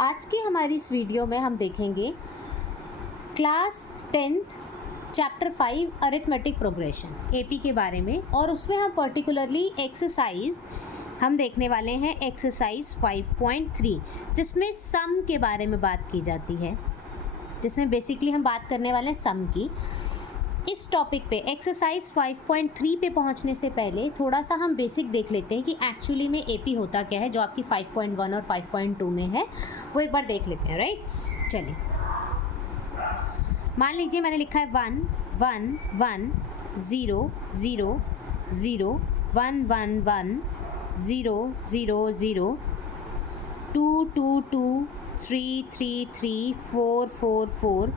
आज की हमारी इस वीडियो में हम देखेंगे class 10th chapter 5 arithmetic progression AP के बारे में, और उसमें हम पर्टिकुलरली एक्सरसाइज हम देखने वाले हैं एक्सरसाइज 5.3 जिसमें सम के बारे में बात की जाती है, जिसमें बेसिकली हम बात करने वाले हैं सम की। इस टॉपिक पे एक्सरसाइज 5.3 पे पहुंचने से पहले थोड़ा सा हम बेसिक देख लेते हैं कि एक्चुअली में एपी होता क्या है, जो आपकी 5.1 और 5.2 में है वो एक बार देख लेते हैं। राइट, चलिए मान लीजिए मैंने लिखा है 1 1 1 0 0 0 1 1 1 0 0 0 2 2 2 3 3 3 4 4 4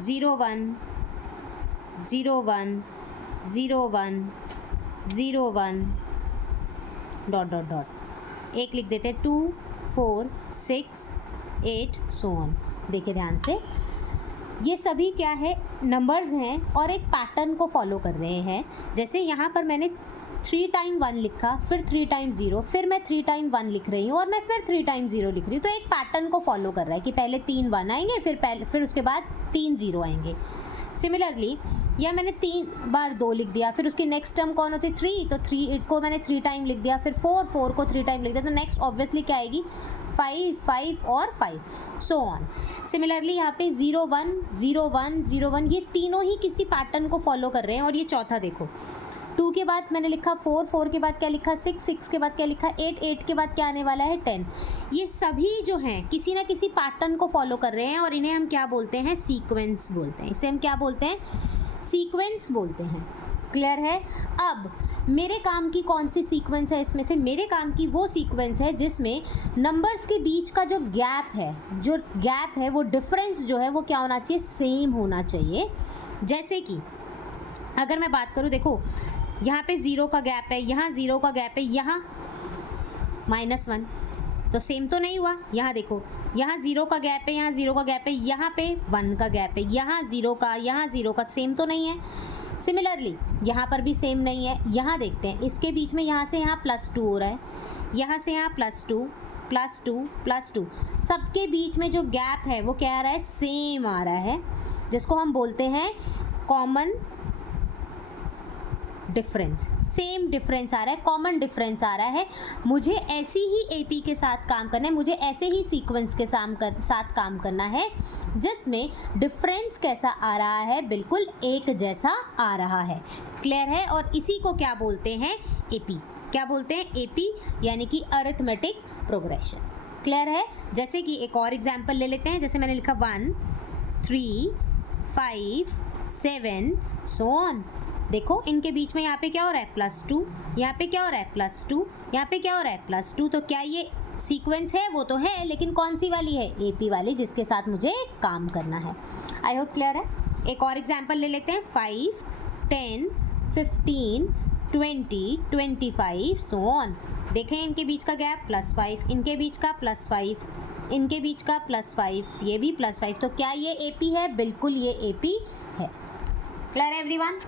0 1 0 1 0 1 0 1 डॉट डॉट डॉट एक लिख देते हैं 2 4 6 8 सो ऑन। देखिए ध्यान से, ये सभी क्या है, नंबर्स हैं और एक पैटर्न को फॉलो कर रहे हैं। जैसे यहाँ पर मैंने 3 टाइम 1 लिखा, फिर 3 टाइम 0, फिर मैं 3 टाइम 1 लिख रही हूँ और मैं फिर 3 टाइम 0 लिख रही हूँ। तो एक पैटर्न को फॉलो कर रहा है कि पहले 3 1 आएंगे, फिर उसके बाद 3 0 आएंगे। सिमिलरली या मैंने 3 बार 2 लिख दिया, फिर उसकी नेक्स्ट टर्म कौन होती है 3, तो 3 को मैंने 3 टाइम लिख दिया, फिर 4 को 3 टाइम लिख दिया, तो नेक्स्ट ऑब्वियसली क्या आएगी 5 5 और 5 सो ऑन। सिमिलरली यहाँ पे 0 1 0 1 0 1 ये तीनों ही किसी पैटर्न को फॉलो कर रहे हैं। और ये चौथा देखो, 2 के बाद मैंने लिखा 4 4 के बाद क्या लिखा 6 6 के बाद क्या लिखा 8 8 के बाद क्या आने वाला है 10। ये सभी जो हैं किसी ना किसी पैटर्न को फॉलो कर रहे हैं और इन्हें हम क्या बोलते हैं, सीक्वेंस बोलते हैं। इसे हम क्या बोलते हैं, सीक्वेंस बोलते हैं। क्लियर है। अब मेरे काम की कौन सी सीक्वेंस है, इसमें से मेरे काम की वो सीक्वेंस है जिसमें नंबर्स के बीच का जो गैप है वो डिफरेंस जो है वो क्या होना चाहिए, सेम होना चाहिए। जैसे कि अगर मैं बात करूँ, देखो यहाँ पे 0 का गैप है, यहाँ 0 का गैप है, यहाँ -1, तो सेम तो नहीं हुआ। यहाँ देखो, यहाँ 0 का गैप है, यहाँ 0 का गैप है, यहाँ पे 1 का गैप है, यहाँ 0 का, सेम तो नहीं है। सिमिलरली यहाँ पर भी सेम नहीं है। यहाँ देखते हैं, इसके बीच में यहाँ से यहाँ +2 हो रहा है, यहाँ से यहाँ +2 +2 +2, सबके बीच में जो गैप है वो क्या आ रहा है, सेम आ रहा है, जिसको हम बोलते हैं कॉमन डिफरेंस। सेम डिफरेंस आ रहा है, कॉमन डिफरेंस आ रहा है। मुझे ऐसी ही एपी के साथ काम करना है, मुझे ऐसे ही सीक्वेंस के साथ काम करना है जिसमें डिफरेंस कैसा आ रहा है, बिल्कुल एक जैसा आ रहा है। क्लियर है। और इसी को क्या बोलते हैं, एपी। क्या बोलते हैं, एपी, यानी कि अरिथमेटिक प्रोग्रेशन। क्लियर है। जैसे कि एक और एग्जाम्पल ले लेते हैं। जैसे मैंने लिखा 1 3 5 7 सो ऑन। देखो इनके बीच में यहाँ पे क्या हो रहा है, +2, यहाँ पे क्या हो रहा है +2, यहाँ पे क्या हो रहा है +2। तो क्या ये सीक्वेंस है, वो तो है, लेकिन कौन सी वाली है, एपी वाली, जिसके साथ मुझे काम करना है। आई होप क्लियर है। एक और एग्जांपल ले लेते हैं। 5 10 15 20 25 सो ऑन। देखें इनके बीच का गैप +5, इनके बीच का +5, इनके बीच का +5, ये भी +5। तो क्या ये एपी है, बिल्कुल ये एपी है। क्लियर है एवरीवन।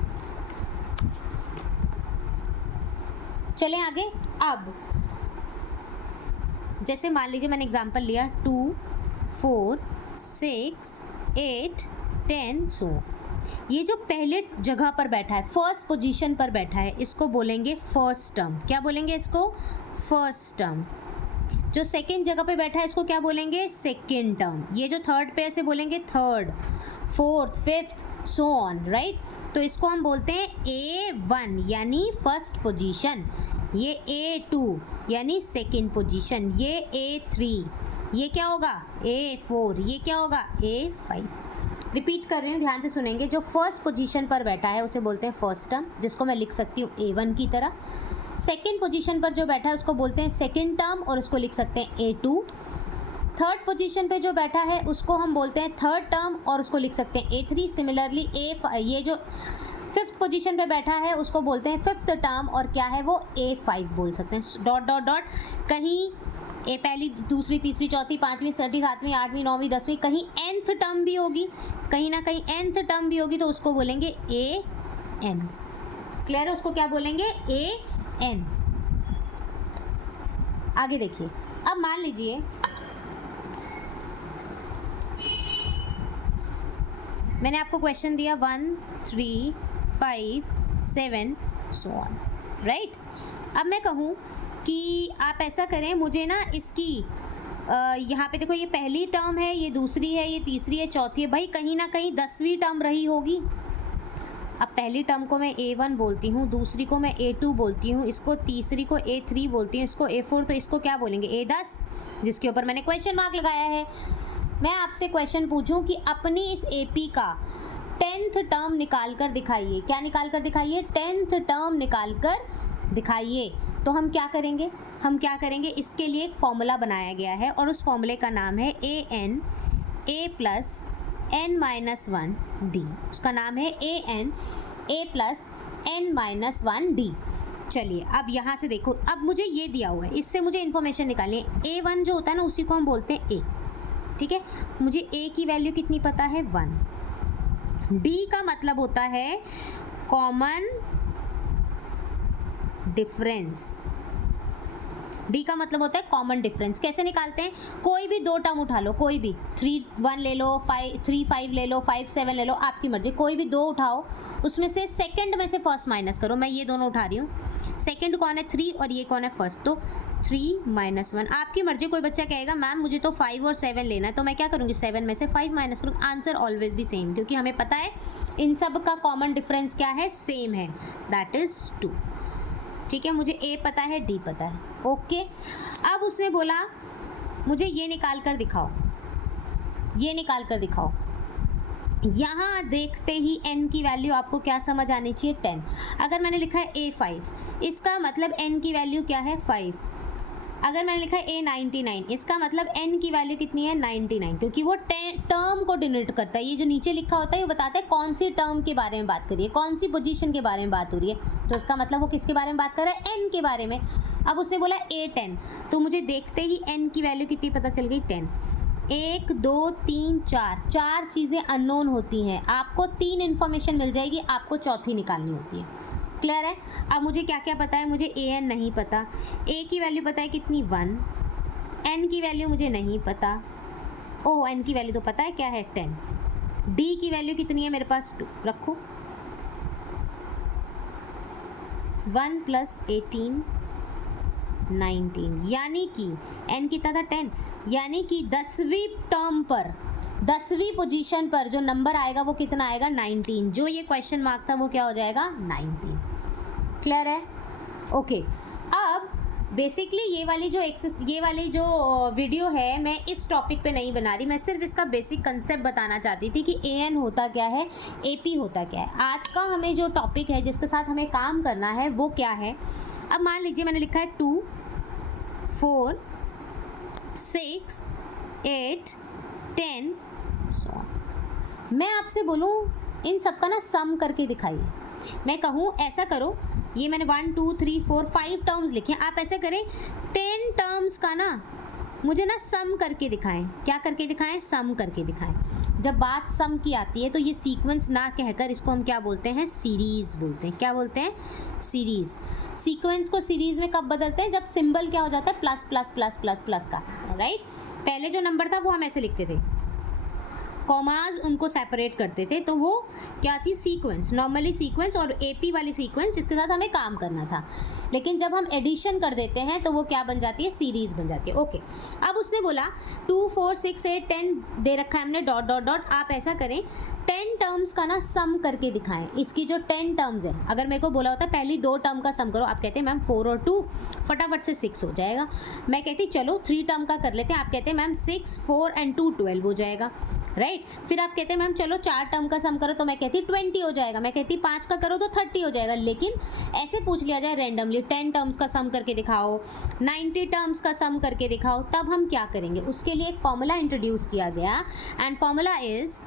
चलें आगे। अब जैसे मान लीजिए मैंने एग्जांपल लिया 2 4 6 8 10 सो। ये जो पहले जगह पर बैठा है, फर्स्ट पोजीशन पर बैठा है, इसको बोलेंगे फर्स्ट टर्म। क्या बोलेंगे इसको, फर्स्ट टर्म। जो सेकंड जगह पे बैठा है इसको क्या बोलेंगे, सेकंड टर्म। ये जो थर्ड पे ऐसे बोलेंगे third, fourth, fifth so on. Right. तो इसको हम बोलते हैं A1 यानी फर्स्ट पोजीशन, ये A2 यानी सेकंड पोजीशन, ये A3, ये क्या होगा A4, ये क्या होगा A5। रिपीट कर रही हूँ, ध्यान से सुनेंगे। जो फर्स्ट पोजीशन पर बैठा है उसे बोलते हैं फर्स्ट टर्म, जिसको मैं लिख सकती हूँ A1 की तरह। सेकंड पोजीशन पर जो बैठा है उसको बोलते हैं सेकंड टर्म, और उसको लिख सकते हैं A2। थर्ड पोजीशन पे जो बैठा है उसको हम बोलते हैं थर्ड टर्म, और उसको लिख सकते हैं A3। सिमिलरली ये जो फिफ्थ पोजीशन पे बैठा है उसको बोलते हैं फिफ्थ टर्म, और क्या है वो A5 बोल सकते हैं। डॉट डॉट डॉट, कहीं ए पहली दूसरी तीसरी चौथी पाँचवीं छठी सातवीं आठवीं नौवीं 10वीं, कहीं nth टर्म भी होगी, कहीं ना कहीं nth टर्म भी होगी, तो उसको बोलेंगे AN। क्लियर है। उसको क्या बोलेंगे, AN। आगे देखिए, अब मान लीजिए मैंने आपको क्वेश्चन दिया 1 3 5 7 सो ऑन, राइट। अब मैं कहूँ कि आप ऐसा करें, मुझे ना इसकी यहाँ पे देखो, ये पहली टर्म है, ये दूसरी है, ये तीसरी है, चौथी है, भाई कहीं ना कहीं 10वीं टर्म रही होगी। अब पहली टर्म को मैं A1 बोलती हूँ, दूसरी को मैं A2 बोलती हूँ, इसको तीसरी को A3 बोलती हूँ, इसको A4, तो इसको क्या बोलेंगे A10, जिसके ऊपर मैंने क्वेश्चन मार्क लगाया है। मैं आपसे क्वेश्चन पूछूं कि अपनी इस AP का 10th टर्म निकाल कर दिखाइए। क्या निकाल कर दिखाइए? 10th टर्म निकाल कर दिखाइए। तो हम क्या करेंगे? हम क्या करेंगे, इसके लिए एक फॉर्मूला बनाया गया है और उस फॉर्मूले का नाम है AN A प्लस n-1D। उसका नाम है AN A प्लस n-1D। चलिए अब यहाँ से देखो, अब मुझे ये दिया हुआ है, इससे मुझे इन्फॉर्मेशन निकालनी है। A1 जो होता है ना, उसी को हम बोलते हैं A, ठीक है। मुझे A की वैल्यू कितनी पता है? 1। D का मतलब होता है कॉमन डिफरेंस। D का मतलब होता है कॉमन डिफरेंस। कैसे निकालते हैं? कोई भी दो टर्म उठा लो, कोई भी 3 1 ले लो, 3 5 ले लो, 5 7 ले लो, आपकी मर्जी। कोई भी दो उठाओ, उसमें से सेकंड में से फर्स्ट माइनस करो। मैं ये दोनों उठा रही हूँ। सेकंड कौन है? 3, और ये कौन है? फर्स्ट। तो 3 - 1, आपकी मर्जी। कोई बच्चा कहेगा मैम मुझे तो 5 और 7 लेना है, तो मैं क्या करूँगी? 7 में से 5 माइनस करूँगी। आंसर ऑलवेज भी सेम, क्योंकि हमें पता है इन सब का कॉमन डिफरेंस क्या है? सेम है, दैट इज़ 2। ठीक है, मुझे A पता है, D पता है, ओके। अब उसने बोला मुझे ये निकाल कर दिखाओ, ये निकाल कर दिखाओ। यहाँ देखते ही n की वैल्यू आपको क्या समझ आनी चाहिए? 10। अगर मैंने लिखा है A5, इसका मतलब n की वैल्यू क्या है? 5। अगर मैंने लिखा है A99, इसका मतलब n की वैल्यू कितनी है? 99, क्योंकि वो टर्म को डिनोट करता है। ये जो नीचे लिखा होता है वो बताता है कौन सी टर्म के बारे में बात करिए, कौन सी पोजीशन के बारे में बात हो रही है। तो इसका मतलब वो किसके बारे में बात कर रहा है? n के बारे में। अब उसने बोला A10, तो मुझे देखते ही n की वैल्यू कितनी पता चल गई? 10। 1 2 3 4, 4 चीज़ें अननोन होती हैं। आपको 3 इन्फॉर्मेशन मिल जाएगी, आपको चौथी निकालनी होती है। क्लियर है? अब मुझे क्या क्या पता है? मुझे AN नहीं पता, A की वैल्यू पता है कितनी? 1। N की वैल्यू मुझे नहीं पता, ओह N की वैल्यू तो पता है क्या है? 10। D की वैल्यू कितनी है मेरे पास? 2। रखो, 1 + 18 19, यानी कि N कितना था? 10। यानी कि 10वीं टर्म पर, 10वीं पोजीशन पर जो नंबर आएगा वो कितना आएगा? 19। जो ये क्वेश्चन मार्क था वो क्या हो जाएगा? 19। क्लियर है? ओके। अब बेसिकली ये वाली जो वीडियो है, मैं इस टॉपिक पे नहीं बना रही, मैं सिर्फ इसका बेसिक कंसेप्ट बताना चाहती थी कि AN होता क्या है, AP होता क्या है। आज का हमें जो टॉपिक है, जिसके साथ हमें काम करना है, वो क्या है? अब मान लीजिए मैंने लिखा है 2 4 6 8 10 सो। मैं आपसे बोलूँ इन सब का ना सम करके दिखाइए। मैं कहूँ ऐसा करो, ये मैंने 1 2 3 4 5 टर्म्स लिखे, आप ऐसे करें 10 टर्म्स का ना मुझे ना सम करके दिखाएं। क्या करके दिखाएं? सम करके दिखाएं। जब बात सम की आती है तो ये सीक्वेंस ना कहकर इसको हम क्या बोलते हैं? सीरीज़ बोलते हैं। क्या बोलते हैं? सीरीज़। सीक्वेंस को सीरीज़ में कब बदलते हैं? जब सिंबल क्या हो जाता है? Plus plus plus plus plus का, राइट। पहले जो नंबर था वो हम ऐसे लिखते थे, कॉमाज उनको सेपरेट करते थे, तो वो क्या थी? सीक्वेंस। नॉर्मली सीक्वेंस और AP वाली सीक्वेंस जिसके साथ हमें काम करना था। लेकिन जब हम एडिशन कर देते हैं तो वो क्या बन जाती है? सीरीज़ बन जाती है। ओके। अब उसने बोला 2 4 6 8 10 दे रखा है हमने, डॉट डॉट डॉट। आप ऐसा करें 10 टर्म्स का ना सम करके दिखाएं। इसकी जो 10 टर्म्स है, अगर मेरे को बोला होता है पहली 2 टर्म का सम करो, आप कहते हैं मैम 4 और 2 फटाफट से 6 हो जाएगा। मैं कहती चलो 3 टर्म का कर लेते हैं, आप कहते हैं मैम 6 4 और 2 12 हो जाएगा, राइट। फिर आप कहते हैं मैम चलो 4 टर्म का सम करो, तो मैं कहती 20 हो जाएगा। मैं कहती 5 का करो तो 30 हो जाएगा। लेकिन ऐसे पूछ लिया जाए रैंडमली 10 टर्म्स का सम करके दिखाओ, 90 टर्म्स का सम करके दिखाओ, तब हम क्या करेंगे? उसके लिए एक फॉर्मूला इंट्रोड्यूस किया गया, and formula is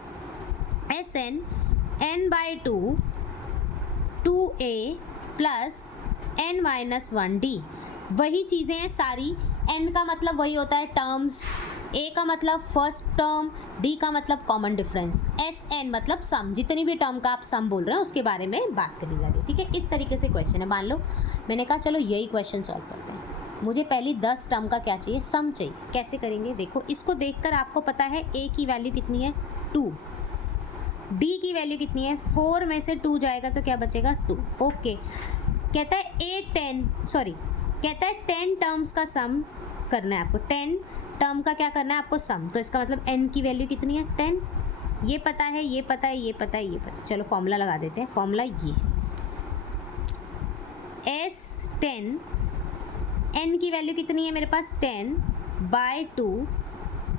SN n/2 2A plus n-1D। वही चीज़ें हैं सारी। n का मतलब वही होता है टर्म्स, A का मतलब फर्स्ट टर्म, D का मतलब कॉमन डिफरेंस, SN मतलब सम। जितनी भी टर्म का आप सम बोल रहे हैं उसके बारे में बात करी जा रही है, ठीक है। इस तरीके से क्वेश्चन है। मान लो मैंने कहा चलो यही क्वेश्चन सॉल्व करते हैं। मुझे पहली 10 टर्म का क्या चाहिए, सम चाहिए। कैसे करेंगे, देखो इसको देखकर आपको पता है a की वैल्यू कितनी है 2, d की वैल्यू कितनी है 4 में से 2 जाएगा तो क्या बचेगा 2। ओके, कहता है 10 टर्म्स का सम करना है आपको, 10 टर्म का क्या करना है आपको सम, तो इसका मतलब n की वैल्यू कितनी है 10। ये पता है, ये पता है, ये पता है, ये पता है। चलो फॉर्मूला लगा देते हैं। फॉर्मूला ये S10, n की वैल्यू कितनी है मेरे पास 10 बाय 2,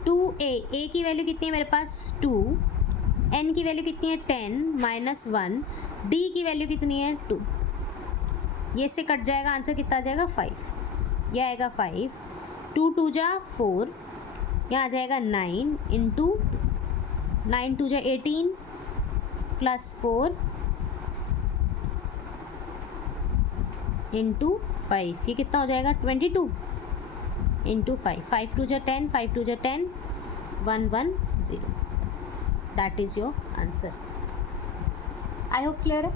2a, a की वैल्यू कितनी है मेरे पास 2, n की वैल्यू कितनी है 10 माइनस 1, d की वैल्यू कितनी है 2। ये से कट जाएगा, आंसर कितना आ जाएगा 5। यह आएगा 5, 2 2 जा 4, यहाँ आ जाएगा 9 इंटू 9 2 जा 18 प्लस 4 इंटू 5, ये कितना हो जाएगा 22 इंटू 5, 5 2 जा 10, 5 2 जा 10, 1 1 0। That is your answer. I hope clear है।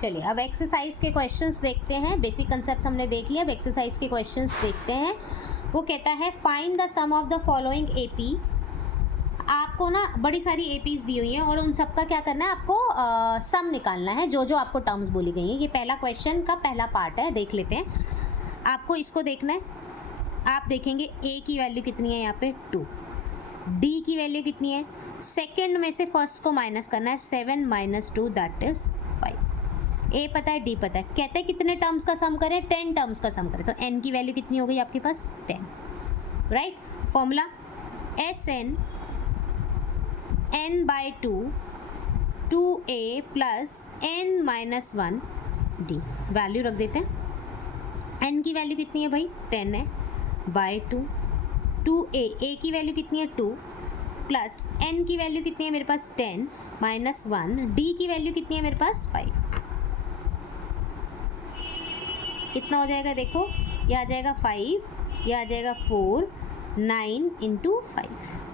चलिए अब एक्सरसाइज के क्वेश्चंस देखते हैं। बेसिक कंसेप्ट हमने देख लिया, अब एक्सरसाइज के क्वेश्चंस देखते हैं। वो कहता है find the sum of the following AP. आपको ना बड़ी सारी एपीज दी हुई हैं और उन सब का क्या करना है आपको सम निकालना है, जो जो आपको टर्म्स बोली गई हैं। ये पहला क्वेश्चन का पहला पार्ट है, देख लेते हैं। आपको इसको देखना है। आप देखेंगे a की वैल्यू कितनी है यहाँ पे 2, d की वैल्यू कितनी है, सेकंड में से फर्स्ट को माइनस करना है, 7 माइनस 2 दैट इज 5। a पता है, d पता है। कहते हैं कितने टर्म्स का सम करें, 10 टर्म्स का सम करें। तो n की वैल्यू कितनी हो गई आपके पास 10, right. Formula Sn n by 2 2a plus n minus 1 d। Value रख देते हैं। n की वैल्यू कितनी है भाई 10 है, बाई 2 2a, a की वैल्यू कितनी है 2 प्लस n की वैल्यू कितनी है मेरे पास 10 माइनस 1, d की वैल्यू कितनी है मेरे पास 5। कितना हो जाएगा देखो, यह आ जाएगा 5, यह आ जाएगा 4, 9 इंटू 5,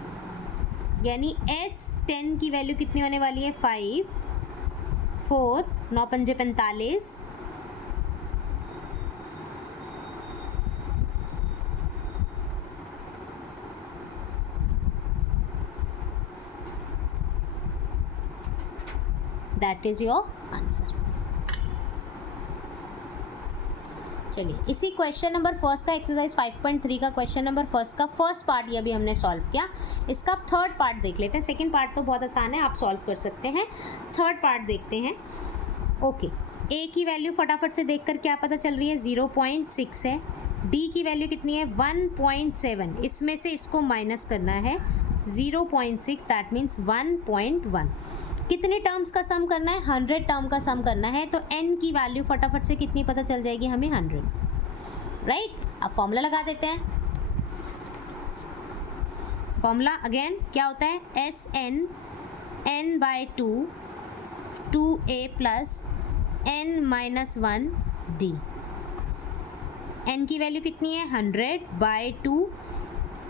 यानी S10 की वैल्यू कितनी होने वाली है 5, 4 9 पंजे 45, दैट इज योर आंसर। चलिए इसी क्वेश्चन नंबर फर्स्ट का एक्सरसाइज 5.3 का क्वेश्चन नंबर फर्स्ट का फर्स्ट पार्ट ये अभी हमने सॉल्व किया। इसका थर्ड पार्ट देख लेते हैं। सेकंड पार्ट तो बहुत आसान है, आप सॉल्व कर सकते हैं। थर्ड पार्ट देखते हैं। ओके, a की वैल्यू फटाफट से देखकर क्या पता चल रही है 0.6 है, d की वैल्यू कितनी है 1.7, इसमें से इसको माइनस करना है 0.6 दैट मीन्स 1.1। कितने टर्म्स का सम करना है 100 टर्म का सम करना है। तो n की वैल्यू फटाफट से कितनी पता चल जाएगी हमें 100, राइट। अब फॉर्मूला लगा देते हैं। फॉर्मूला अगेन क्या होता है Sn n by 2 2a plus n minus 1 d। n की वैल्यू कितनी है 100 बाई 2,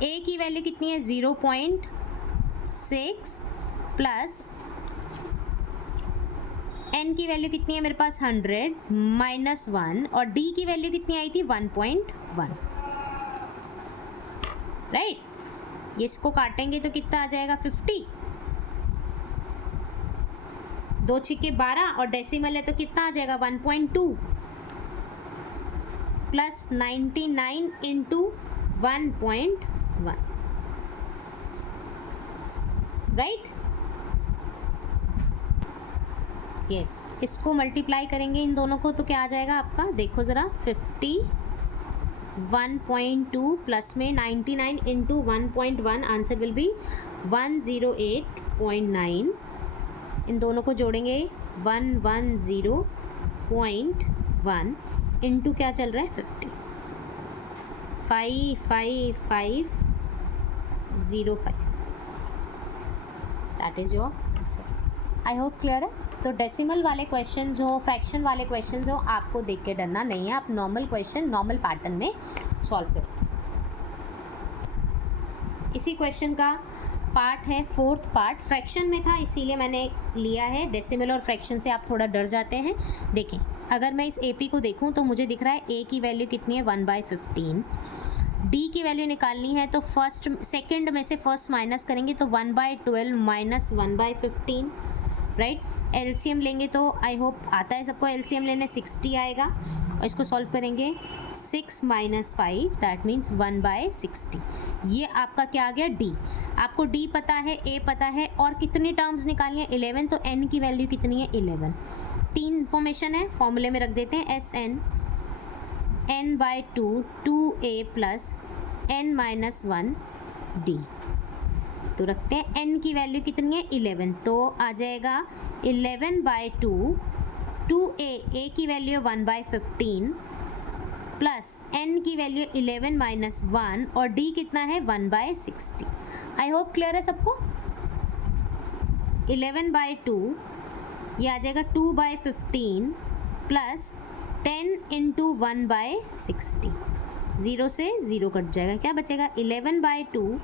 a की वैल्यू कितनी है 0.6 प्लस n की वैल्यू कितनी है मेरे पास 100 माइनस 1 और d की वैल्यू कितनी आई थी 1.1, राइट। इसको काटेंगे तो कितना आ जाएगा 50, 2 छिक्के 12 और डेसिमल है तो कितना आ जाएगा 1.2 प्लस 99 इंटू 1.1, राइट। यस, इसको मल्टीप्लाई करेंगे इन दोनों को तो क्या आ जाएगा आपका, देखो ज़रा 50 1.2 प्लस में 99 इंटू 1.1, आंसर विल बी 108.9। इन दोनों को जोड़ेंगे 110.1 इंटू क्या चल रहा है 50, 55505, that is your answer. I hope clear है। तो डेसिमल वाले क्वेश्चंस हो, फ्रैक्शन वाले क्वेश्चंस हो, आपको देख के डरना नहीं है। आप नॉर्मल क्वेश्चन नॉर्मल पैटर्न में सॉल्व करें। इसी क्वेश्चन का पार्ट है, फोर्थ पार्ट फ्रैक्शन में था इसीलिए मैंने लिया है। डेसिमल और फ्रैक्शन से आप थोड़ा डर जाते हैं। देखें, अगर मैं इस AP को देखूं तो मुझे दिख रहा है A की वैल्यू कितनी है 1/15, D की वैल्यू निकालनी है तो सेकंड में से फर्स्ट माइनस करेंगे तो 1/12 माइनस 1/15, राइट। एलसीएम लेंगे तो आई होप आता है सबको एलसीएम लेने, 60 आएगा और इसको सॉल्व करेंगे 6 - 5 दैट मीन्स 1/60। ये आपका क्या आ गया D। आपको D पता है, A पता है और कितनी टर्म्स निकालनी है 11, तो N की वैल्यू कितनी है 11। 3 इन्फॉर्मेशन है, फॉर्मूले में रख देते हैं SN n/2 2A plus n - 1 D। तो रखते हैं n की वैल्यू कितनी है 11, तो आ जाएगा 11/2 2A, A की वैल्यू है 1/15 प्लस n की वैल्यू 11 - 1 और D कितना है 1/60। आई होप क्लियर है सबको। 11/2 ये आ जाएगा 2/15 प्लस 10 × 1/60, 0 से 0 कट जाएगा, क्या बचेगा 11/2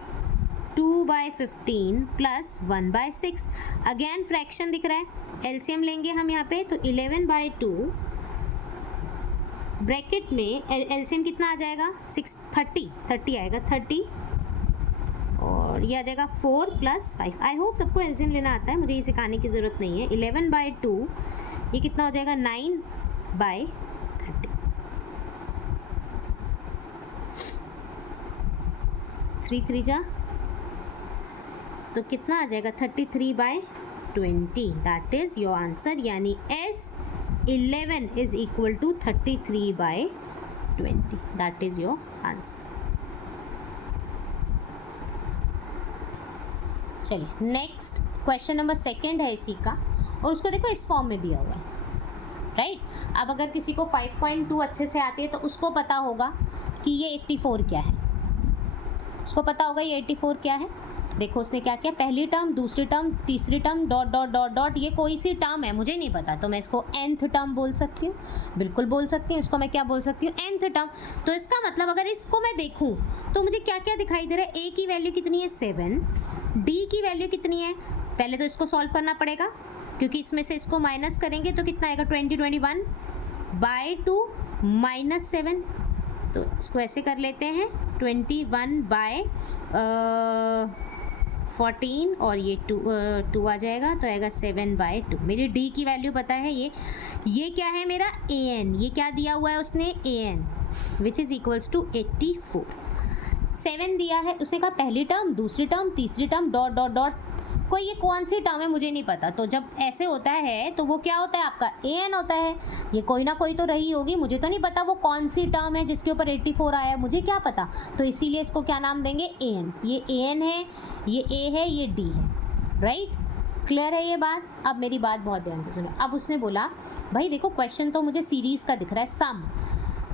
2/15 प्लस 1/6। अगेन फ्रैक्शन दिख रहा है, एलसीएम लेंगे हम यहाँ पे तो 11/2 ब्रैकेट में एलसीएम कितना आ जाएगा 30 आएगा 30 और ये आ जाएगा 4 + 5। आई होप सबको एलसीएम लेना आता है, मुझे ये सिखाने की ज़रूरत नहीं है। 11/2 ये कितना हो जाएगा 9/30, 3 3 जा तो कितना आ जाएगा 33/20, दैट इज योर आंसर। यानी S11 is equal to 33/20, that is your answer. चलिए नेक्स्ट क्वेश्चन नंबर 2 है इसी का, और उसको देखो इस फॉर्म में दिया हुआ है, राइट। अब अगर किसी को 5.2 अच्छे से आती है तो उसको पता होगा कि ये 84 क्या है, उसको पता होगा ये 84 क्या है। देखो उसने क्या किया, पहली टर्म, दूसरी टर्म, तीसरी term, dot dot dot dot, ये कोई सी टर्म है मुझे नहीं पता, तो मैं इसको nth टर्म बोल सकती हूँ, बिल्कुल बोल सकती हूँ। इसको मैं क्या बोल सकती हूँ nth टर्म। तो इसका मतलब अगर इसको मैं देखूँ तो मुझे क्या क्या दिखाई दे रहा है, A की वैल्यू कितनी है 7, D की वैल्यू कितनी है, पहले तो इसको सॉल्व करना पड़ेगा क्योंकि इसमें से इसको माइनस करेंगे तो कितना आएगा 21/2 - 7, तो इसको ऐसे कर लेते हैं 21/14 और ये 2 आ जाएगा तो आएगा 7/2। मेरी D की वैल्यू पता है, ये क्या है मेरा AN, ये क्या दिया हुआ है उसने AN which is equals to 84। 7 दिया है उसने कहा पहली टर्म, दूसरी टर्म, तीसरी टर्म, डॉट डॉट डॉट, कोई ये कौन सी टर्म है मुझे नहीं पता। तो जब ऐसे होता है तो वो क्या होता है आपका AN होता है, ये कोई ना कोई तो रही होगी, मुझे तो नहीं पता वो कौन सी टर्म है जिसके ऊपर 84 आया है, मुझे क्या पता। तो इसीलिए इसको क्या नाम देंगे AN। ये AN है, ये A है, ये D है, राइट। क्लियर है ये बात। अब मेरी बात बहुत ध्यान से सुनो। अब उसने बोला भाई देखो क्वेश्चन तो मुझे सीरीज़ का दिख रहा है, सम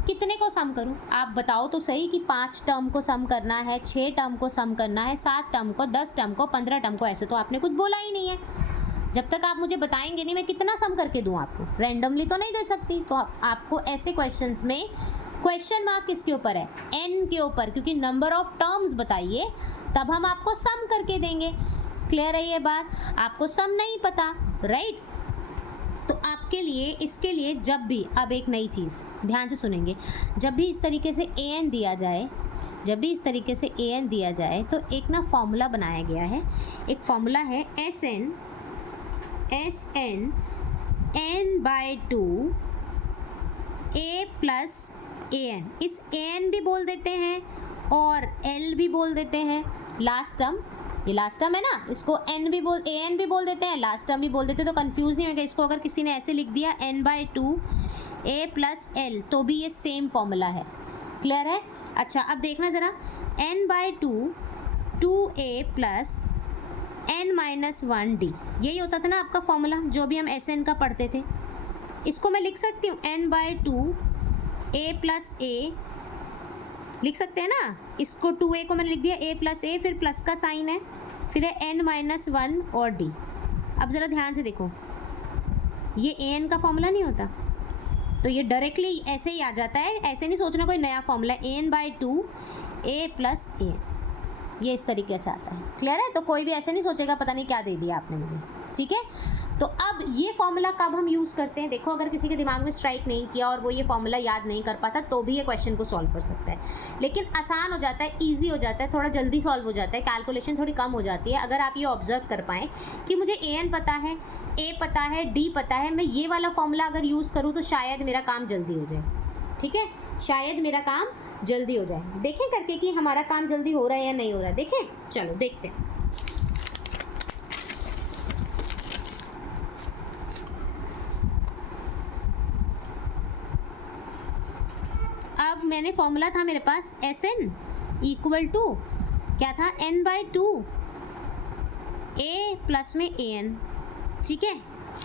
कितने को सम करूं, आप बताओ तो सही कि 5 टर्म को सम करना है, 6 टर्म को सम करना है, 7 टर्म को, 10 टर्म को, 15 टर्म को। ऐसे तो आपने कुछ बोला ही नहीं है। जब तक आप मुझे बताएंगे नहीं मैं कितना सम करके दूं आपको, रैंडमली तो नहीं दे सकती। तो आपको ऐसे क्वेश्चंस में क्वेश्चन मार्क किसके ऊपर है, n के ऊपर, क्योंकि नंबर ऑफ टर्म्स बताइए तब हम आपको सम करके देंगे। क्लियर है ये बात। आपको सम नहीं पता, राइट। तो आपके लिए इसके लिए जब भी, अब एक नई चीज़ ध्यान से सुनेंगे, जब भी इस तरीके से AN दिया जाए, जब भी इस तरीके से AN दिया जाए तो एक ना फॉर्मूला बनाया गया है। एक फॉर्मूला है SN n/2 A plus AN। इस AN भी बोल देते हैं और L भी बोल देते हैं। लास्ट टर्म, ये लास्ट टर्म है ना, इसको AN भी बोल देते हैं, लास्ट टर्म भी बोल देते हैं, तो कंफ्यूज नहीं होगा। इसको अगर किसी ने ऐसे लिख दिया n/2 A प्लस L तो भी ये सेम फॉर्मूला है। क्लियर है। अच्छा अब देखना ज़रा, n/2 2A plus n - 1D, यही होता था ना आपका फॉर्मूला जो भी हम SN का पढ़ते थे। इसको मैं लिख सकती हूँ n/2 A प्लस A, लिख सकते हैं ना। इसको 2A को मैंने लिख दिया A प्लस A, फिर प्लस का साइन है, फिर है n - 1 और D। अब ज़रा ध्यान से देखो, ये AN का फॉर्मूला नहीं होता, तो ये डायरेक्टली ऐसे ही आ जाता है। ऐसे नहीं सोचना कोई नया formula, AN/2 A plus A, ये इस तरीके से आता है। क्लियर है? तो कोई भी ऐसे नहीं सोचेगा पता नहीं क्या दे दिया आपने मुझे। ठीक है, तो अब ये फॉर्मूला कब हम यूज़ करते हैं? देखो, अगर किसी के दिमाग में स्ट्राइक नहीं किया और वो ये फॉर्मूला याद नहीं कर पाता तो भी ये क्वेश्चन को सॉल्व कर सकता है, लेकिन आसान हो जाता है, ईजी हो जाता है, थोड़ा जल्दी सॉल्व हो जाता है, कैलकुलेशन थोड़ी कम हो जाती है अगर आप ये ऑब्जर्व कर पाएँ कि मुझे an पता है, a पता है, d पता है, मैं ये वाला फॉर्मूला अगर यूज़ करूँ तो शायद मेरा काम जल्दी हो जाए। ठीक है, शायद मेरा काम जल्दी हो जाए। देखें करके कि हमारा काम जल्दी हो रहा है या नहीं हो रहा है। देखें, चलो देखते हैं। अब मैंने फॉर्मूला था मेरे पास Sn इक्वल टू क्या था, n/2 a प्लस में an। ठीक है,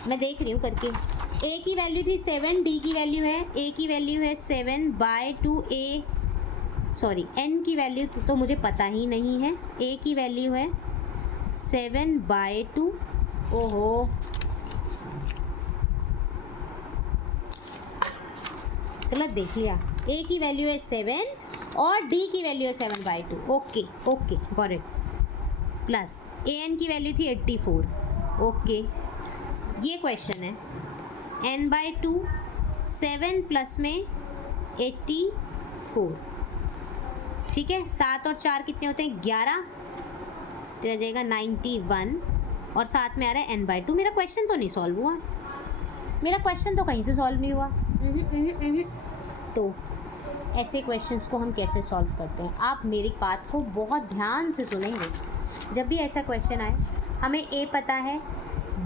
मैं देख रही हूँ करके। a की वैल्यू थी 7, d की वैल्यू है, a की वैल्यू है 7/2 a, सॉरी n की वैल्यू तो मुझे पता ही नहीं है, a की वैल्यू है 7/2। ओहो, गलत देख लिया। a की वैल्यू है 7 और d की वैल्यू है 7/2। Okay okay, got it. Plus an की वैल्यू थी 84। ओके, ये क्वेश्चन है n/2 7 प्लस में 84। ठीक है, 7 और 4 कितने होते हैं, 11, तो आ जाएगा 91 और साथ में आ रहा है n/2। मेरा क्वेश्चन तो नहीं सॉल्व हुआ, मेरा क्वेश्चन तो कहीं से सॉल्व नहीं हुआ। तो ऐसे क्वेश्चंस को हम कैसे सॉल्व करते हैं, आप मेरी बात को बहुत ध्यान से सुनेंगे। जब भी ऐसा क्वेश्चन आए, हमें a पता है,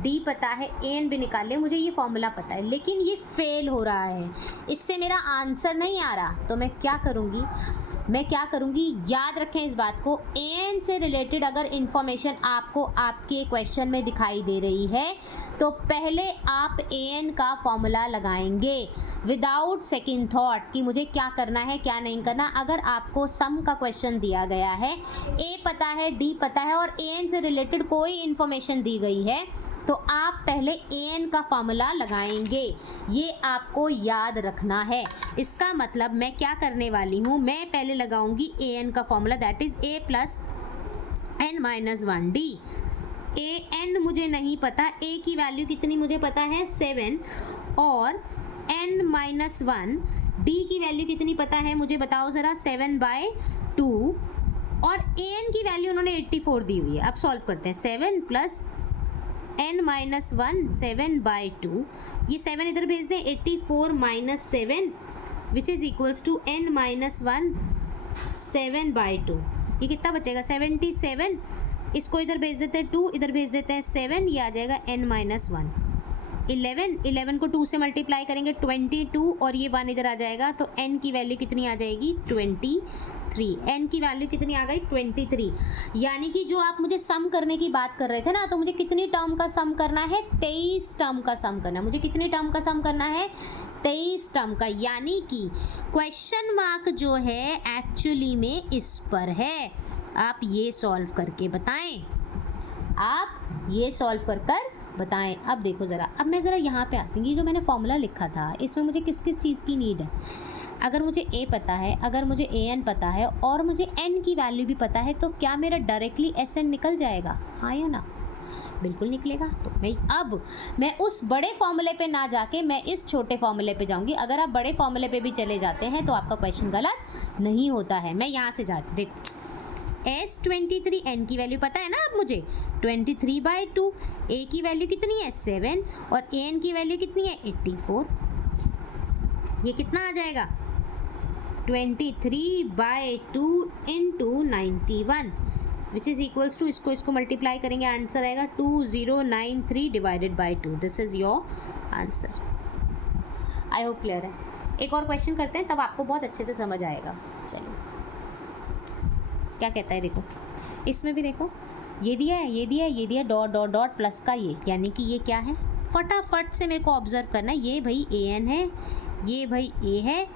d पता है, an भी निकाल लिया, मुझे ये फॉर्मूला पता है, लेकिन ये फेल हो रहा है, इससे मेरा आंसर नहीं आ रहा, तो मैं क्या करूँगी, याद रखें इस बात को, an से रिलेटेड अगर इन्फॉर्मेशन आपको आपके क्वेश्चन में दिखाई दे रही है तो पहले आप an का फॉर्मूला लगाएंगे विदाउट सेकंड थॉट कि मुझे क्या करना है क्या नहीं करना। अगर आपको सम का क्वेश्चन दिया गया है, a पता है, d पता है और an से रिलेटेड कोई इन्फॉर्मेशन दी गई है, तो आप पहले an का फॉर्मूला लगाएंगे, ये आपको याद रखना है। इसका मतलब मैं क्या करने वाली हूँ, मैं पहले लगाऊंगी an का formula, that is a plus n-1 d। an मुझे नहीं पता, a की वैल्यू कितनी मुझे पता है 7 और n-1 d की वैल्यू कितनी पता है मुझे बताओ ज़रा, 7/2 और an की वैल्यू उन्होंने 84 दी हुई है। अब सॉल्व करते हैं, 7 प्लस n-1 7/2, ये 7 इधर भेज दें, 84 minus 7 which is equals to n-1 7/2। ये कितना बचेगा, 77। इसको इधर भेज देते हैं 2, इधर भेज देते हैं 7, ये आ जाएगा n-1 11 को 2 से मल्टीप्लाई करेंगे 22 और ये 1 इधर आ जाएगा, तो n की वैल्यू कितनी आ जाएगी 23। n की वैल्यू कितनी आ गई 23। यानी कि जो आप मुझे सम करने की बात कर रहे थे ना, तो मुझे कितनी टर्म का सम करना है, 23 टर्म का सम करना है। मुझे कितनी टर्म का सम करना है, 23 टर्म का। यानी कि क्वेश्चन मार्क जो है एक्चुअली में इस पर है। आप ये सॉल्व करके बताएं, आप ये सॉल्व कर बताएं। अब देखो ज़रा, अब मैं ज़रा यहाँ पे आती हूँ, ये जो मैंने फॉर्मूला लिखा था इसमें मुझे किस किस चीज़ की नीड है। अगर मुझे a पता है, अगर मुझे an पता है और मुझे n की वैल्यू भी पता है, तो क्या मेरा डायरेक्टली Sn निकल जाएगा, हाँ या ना? बिल्कुल निकलेगा। तो मैं उस बड़े फॉर्मूले पे ना जाके मैं इस छोटे फॉर्मूले पे जाऊँगी। अगर आप बड़े फॉर्मूले पे भी चले जाते हैं तो आपका क्वेश्चन गलत नहीं होता है। मैं यहाँ से जाती, देखो S23, n की वैल्यू पता है ना अब मुझे 23/2, a की वैल्यू कितनी है 7 और an की वैल्यू कितनी है 84। ये कितना आ जाएगा 23/2 into 91 which is equals to, इसको मल्टीप्लाई करेंगे, आंसर आएगा 2093 divided by 2। This is your answer. I hope clear है। एक और क्वेश्चन करते हैं, तब आपको बहुत अच्छे से समझ आएगा। चलिए क्या कहता है, देखो इसमें भी देखो, ये दिया है, ये दिया है, ये दिया डॉट डॉट डॉट प्लस का ये, यानी कि ये क्या है, फटाफट से मेरे को ऑब्जर्व करना है। ये भाई an है, ये भाई a है।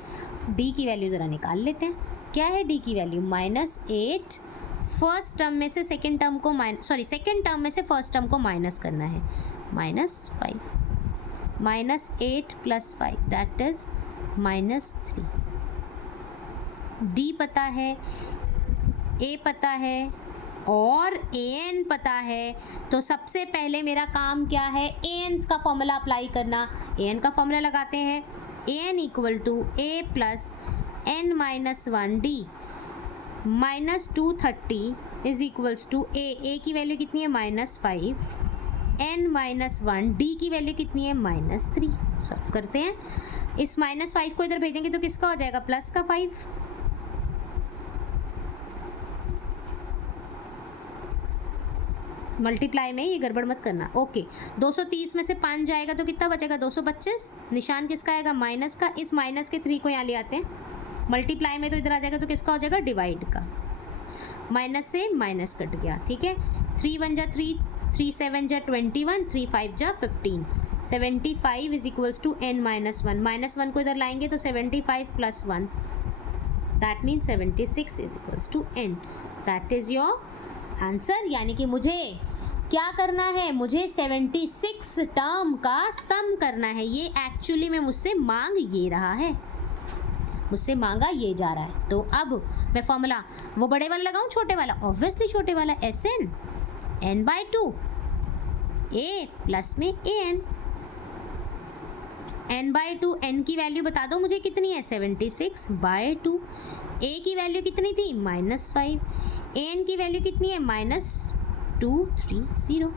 d की वैल्यू ज़रा निकाल लेते हैं। क्या है d की वैल्यू -8। फर्स्ट टर्म में से सेकंड टर्म को सेकंड टर्म में से फर्स्ट टर्म को माइनस करना है, -5 -8 + 5 दैट इज़ -3। d पता है, a पता है, और an पता है, तो सबसे पहले मेरा काम क्या है, an का फॉर्मूला अप्लाई करना। an का फॉर्मूला लगाते हैं, an equal to a plus n minus 1d minus 230 is equals to a की वैल्यू कितनी है -5, n माइनस 1, d की वैल्यू कितनी है -3। सॉल्व करते हैं, इस -5 को इधर भेजेंगे तो किसका हो जाएगा, प्लस का 5। मल्टीप्लाई में ये गड़बड़ मत करना। ओके, 230 में से 5 जाएगा तो कितना बचेगा, 225। निशान किसका आएगा, माइनस का। इस माइनस के 3 को यहाँ ले आते हैं, मल्टीप्लाई में तो इधर आ जाएगा तो किसका हो जाएगा, डिवाइड का। माइनस से माइनस कट गया, ठीक है। 3 1 जा 3, 3 7 जा 21, 3 5 जा 15। 75 is equals to n minus 1। Minus 1 को इधर लाएंगे तो 75 plus 1, that means 76 is equals to n। That is your answer. यानी कि मुझे क्या करना है, मुझे 76 टर्म का सम करना है। ये एक्चुअली में मुझसे मांग ये रहा है, मुझसे मांगा ये जा रहा है। तो अब मैं फॉर्मूला वो बड़े वाला लगाऊं, छोटे वाला, ऑब्वियसली छोटे वाला, Sn n/2 a प्लस में an। n/2, n की वैल्यू बता दो मुझे कितनी है, 76/2। a की वैल्यू कितनी थी, -5। an की वैल्यू कितनी है, -230।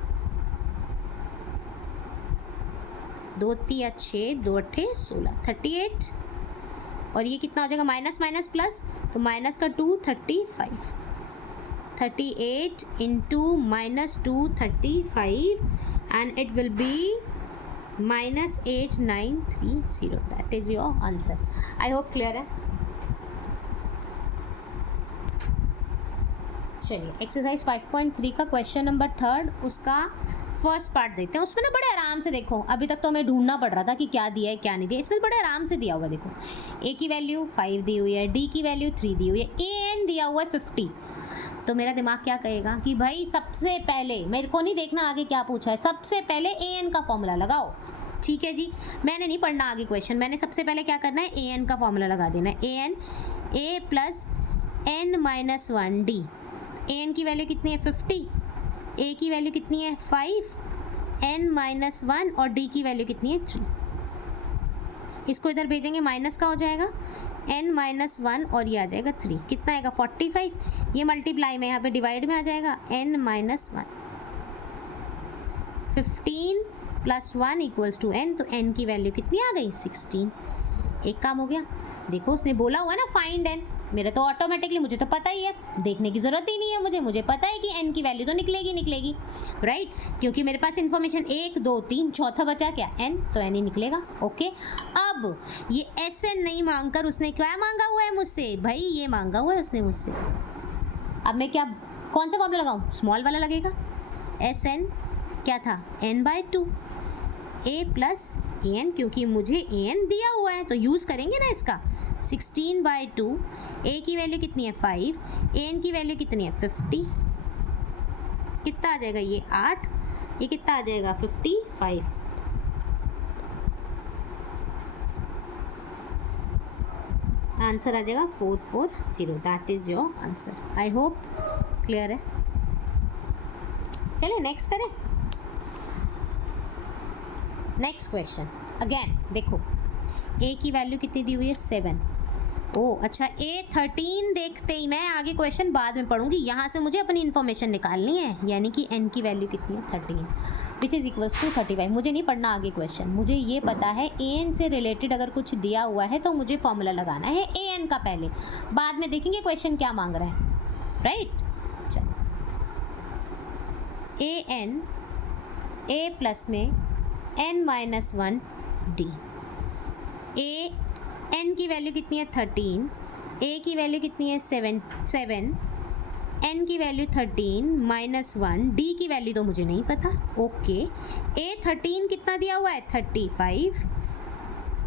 2 3 6 2 8 16, 38। और ये कितना हो जाएगा, माइनस माइनस प्लस, तो माइनस का 235, 38 into -235 and it will be -8930। That is your answer. I hope clear है। चलिए एक्सरसाइज 5.3 का क्वेश्चन नंबर 3, उसका फर्स्ट पार्ट देखते हैं। उसमें ना बड़े आराम से देखो, अभी तक तो हमें ढूंढना पड़ रहा था कि क्या दिया है क्या नहीं दिया, इसमें बड़े आराम से दिया हुआ। देखो a की वैल्यू 5 दी हुई है, d की वैल्यू 3 दी हुई है, an दिया हुआ है 50। तो मेरा दिमाग क्या कहेगा कि भाई सबसे पहले, मेरे को नहीं देखना आगे क्या पूछा है, सबसे पहले an का फॉर्मूला लगाओ। ठीक है जी, मैंने नहीं पढ़ना आगे क्वेश्चन, मैंने सबसे पहले क्या करना है, an का फॉर्मूला लगा देना है। an a plus n minus 1d। an की वैल्यू कितनी है, 50। a की वैल्यू कितनी है, 5, n माइनस 1, और d की वैल्यू कितनी है, 3। इसको इधर भेजेंगे, माइनस का हो जाएगा n माइनस 1, और ये आ जाएगा 3। कितना आएगा, 45। ये मल्टीप्लाई में यहाँ पे डिवाइड में आ जाएगा, n minus 1। 15 plus 1 equals to n, तो n की वैल्यू कितनी आ गई, 16। एक काम हो गया। देखो उसने बोला हुआ ना फाइंड n, मेरा तो ऑटोमेटिकली, मुझे तो पता ही है, देखने की ज़रूरत ही नहीं है मुझे पता है कि n की वैल्यू तो निकलेगी, राइट, क्योंकि मेरे पास इन्फॉर्मेशन 1 2 3, चौथा बचा क्या, n, तो n ही निकलेगा। ओके, अब ये Sn नहीं मांगकर उसने क्या मांगा हुआ है मुझसे, भाई ये मांगा हुआ है उसने मुझसे। अब मैं क्या, कौन सा फॉर्मूला लगाऊँ, स्मॉल वाला लगेगा। Sn क्या था, n/2 a प्लस an, क्योंकि मुझे an दिया हुआ है तो यूज़ करेंगे ना इसका। 16/2, a की वैल्यू कितनी है, 5, an की वैल्यू कितनी है, 50। कितना आ जाएगा, ये 8, ये कितना आ जाएगा, 55। आंसर आ जाएगा 440। That is your answer. I hope clear है। चलिए नेक्स्ट करें। नेक्स्ट क्वेश्चन अगेन देखो, a की वैल्यू कितनी दी हुई है, 7। ओह अच्छा, A13 देखते ही, मैं आगे क्वेश्चन बाद में पढ़ूंगी, यहाँ से मुझे अपनी इन्फॉर्मेशन निकालनी है। यानी कि n की वैल्यू कितनी है, 13, विच इज़ इक्वल्स टू 35। मुझे नहीं पढ़ना आगे क्वेश्चन, मुझे ये पता है an से रिलेटेड अगर कुछ दिया हुआ है तो मुझे फॉर्मूला लगाना है an का पहले, बाद में देखेंगे क्वेश्चन क्या मांग रहा है, राइट। चलो an a प्लस में n minus 1 d। a n की वैल्यू कितनी है, 13, a की वैल्यू कितनी है, 7, n की वैल्यू 13 माइनस 1, d की वैल्यू तो मुझे नहीं पता। ओके, A13 कितना दिया हुआ है, 35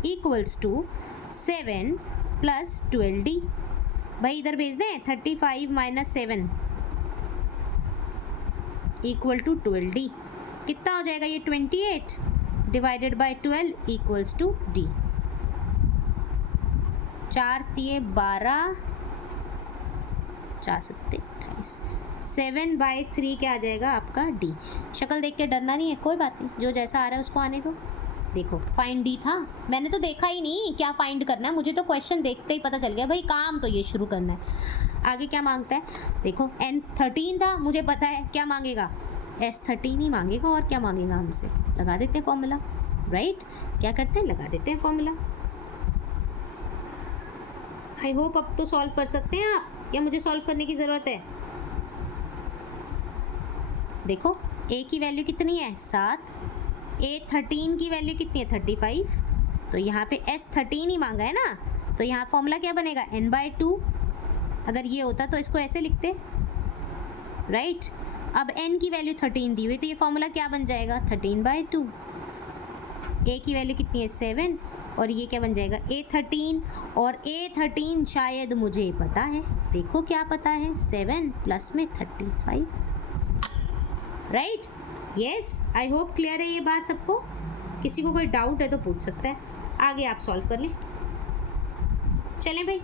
इक्वल्स टू 7 प्लस 12d। भाई इधर भेज दें, 35 माइनस 7 इक्वल टू 12d। कितना हो जाएगा ये, 28 divided by 12 equals to d। 4 3 12, 4 7 28, 7/3 क्या आ जाएगा आपका डी। शक्ल देख के डरना नहीं है, कोई बात नहीं, जो जैसा आ रहा है उसको आने दो। देखो फाइंड डी था, मैंने तो देखा ही नहीं क्या फाइंड करना है, मुझे तो क्वेश्चन देखते ही पता चल गया भाई काम तो ये शुरू करना है। आगे क्या मांगता है, देखो n13 था, मुझे पता है क्या मांगेगा, S13 ही मांगेगा, और क्या मांगेगा हमसे, लगा देते हैं फॉर्मूला, राइट। क्या करते हैं, लगा देते हैं फॉर्मूला। आई होप अब तो सॉल्व कर सकते हैं आप, या मुझे सॉल्व करने की ज़रूरत है। देखो a की वैल्यू कितनी है 7, A13 की वैल्यू कितनी है 35, तो यहाँ पे S13 ही मांगा है ना, तो यहाँ फॉर्मूला क्या बनेगा n/2। अगर ये होता तो इसको ऐसे लिखते, राइट। अब n की वैल्यू 13 दी हुई, तो ये फॉर्मूला क्या बन जाएगा 13/2। a की वैल्यू कितनी है 7, और ये क्या बन जाएगा A13, और A13 शायद मुझे पता है, देखो क्या पता है, 7 प्लस में 35, राइट। यस, आई होप क्लियर है ये बात सबको। किसी को कोई डाउट है तो पूछ सकता है, आगे आप सॉल्व कर लें। चलें भाई,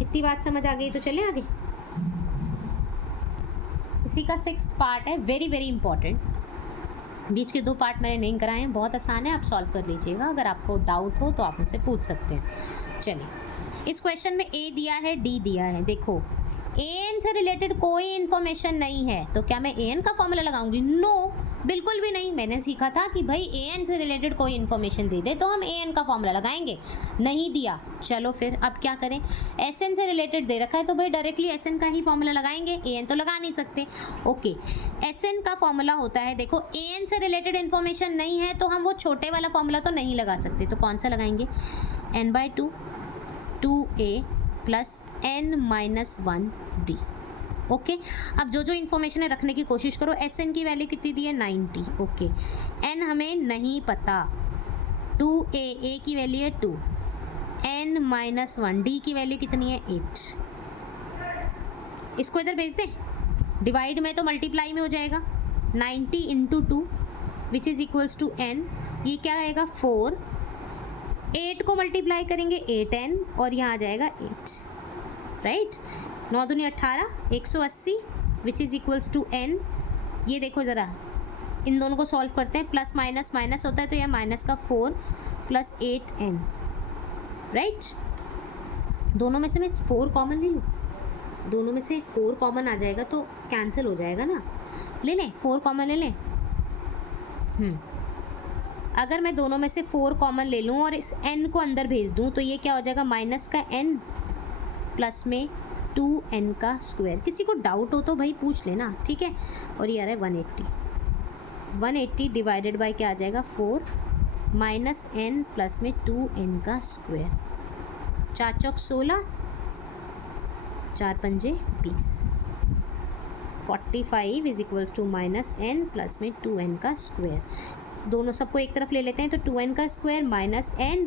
इतनी बात समझ आ गई तो चलें आगे। इसी का 6th पार्ट है, वेरी वेरी इंपॉर्टेंट। बीच के 2 पार्ट मैंने नहीं कराए हैं, बहुत आसान है, आप सॉल्व कर लीजिएगा। अगर आपको डाउट हो तो आप मुझसे पूछ सकते हैं। चलिए, इस क्वेश्चन में ए दिया है, डी दिया है। देखो an से रिलेटेड कोई इन्फॉर्मेशन नहीं है, तो क्या मैं an का फॉर्मूला लगाऊंगी, नो, बिल्कुल भी नहीं। मैंने सीखा था कि भाई an से रिलेटेड कोई इन्फॉर्मेशन दे दे तो हम an का फॉर्मूला लगाएंगे, नहीं दिया, चलो फिर अब क्या करें। sn से रिलेटेड दे रखा है तो भाई डायरेक्टली sn का ही फॉर्मूला लगाएंगे, an तो लगा नहीं सकते। ओके, sn का फॉर्मूला होता है, देखो an से रिलेटेड इन्फॉर्मेशन नहीं है तो हम वो छोटे वाला फॉर्मूला तो नहीं लगा सकते, तो कौन सा लगाएंगे, n/2 2a plus n-1d। Okay, अब जो जो इन्फॉर्मेशन है रखने की कोशिश करो। Sn की वैल्यू कितनी दी है 90, ओके। n हमें नहीं पता, 2a, a की वैल्यू है 2, n-1, d की वैल्यू कितनी है 8। इसको इधर भेज दें, डिवाइड में तो मल्टीप्लाई में हो जाएगा, 90 × 2 which is equals to n, ये क्या आएगा 4, 8 को मल्टीप्लाई करेंगे 8n, और यहाँ आ जाएगा 8, राइट। 9 दूनी 18, 180 which is equals to n। ये देखो ज़रा, इन दोनों को सॉल्व करते हैं, प्लस माइनस माइनस होता है तो यह माइनस का 4 प्लस 8n, राइट। दोनों में से मैं 4 कॉमन ले लूँ, दोनों में से 4 कॉमन आ जाएगा तो कैंसिल हो जाएगा ना, ले लें 4 कॉमन ले लें। अगर मैं दोनों में से 4 कॉमन ले लूँ और इस n को अंदर भेज दूँ तो ये क्या हो जाएगा, माइनस का n प्लस में 2n का स्क्वायर। किसी को डाउट हो तो भाई पूछ लेना, ठीक है। और ये आ रहा है 180 डिवाइडेड बाय क्या आ जाएगा 4 माइनस n प्लस में 2n का स्क्वायर। 4 चौक 16, 4 पंजे 20, 45 is equals to minus n plus में 2n का स्क्वायर। दोनों सबको एक तरफ ले लेते हैं तो 2n का square minus n